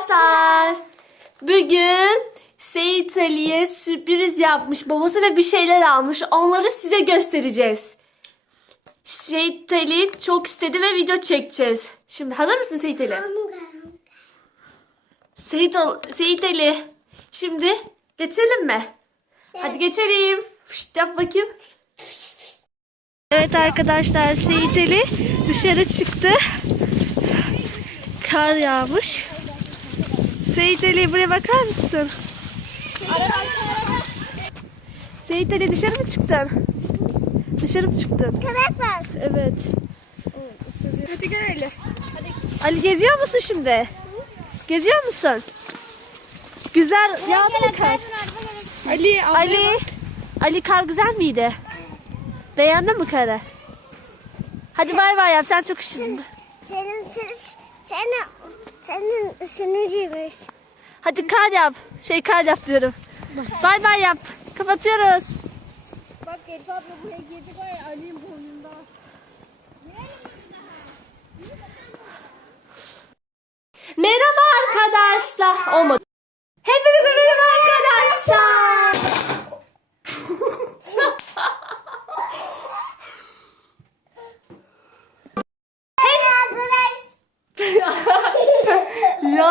arkadaşlar. Bugün Seyit Ali'ye sürpriz yapmış babası ve bir şeyler almış. Onları size göstereceğiz. Seyit Ali çok istedi ve video çekeceğiz. Şimdi hazır mısın Seyit Ali? Seyit, Seyit Ali. Şimdi geçelim mi? Hadi geçelim. Fışt, yap bakayım. Evet arkadaşlar Seyit Ali dışarı çıktı. Kar yağmış. Seyit Ali buraya bakar mısın? Seyit Ali dışarı mı çıktın? Dışarı mı çıktın? Köpek var. Evet. Hadi gel öyle. Ali geziyor musun şimdi? Geziyor musun? Güzel yağdı mı kar? Ali, Ali, Ali kar güzel miydi? Beğendin mi karı? Hadi bay bay yap sen çok üşüdün. Senin ses, senin, senin ısınıcıymış. Hadi kar yap. Şey kar yap diyorum. Bay bay yap. Kapatıyoruz. Bak Elif abla buraya girdik ay Ali'nin burnunda. Merhaba arkadaşlar. Olmadı. Hepinize merhaba arkadaşlar.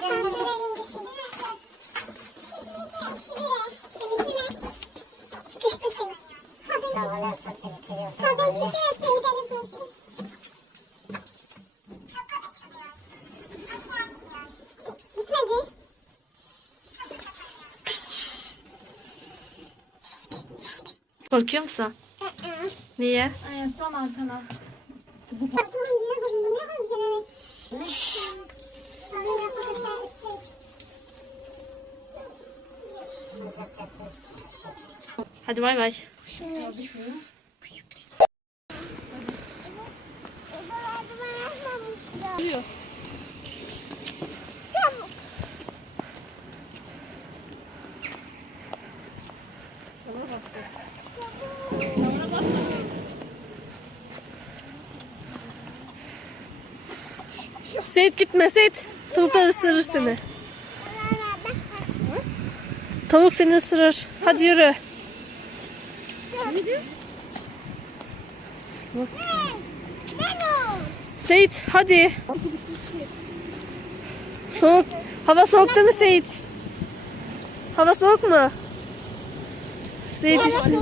Merhaba desene. Hepinize merhaba arkadaşlar. Ay Ali. Gitmedi. Korkuyor musun? Niye? Ayaslan arkana. Hadi bay bay. Seyit gitme Seyit. Tavuklar ısırır seni. Tavuk seni ısırır. Hadi yürü. Seyit hadi. Soğuk. Hava soğuk değil mi Seyit? Hava soğuk mu? Seyit işte.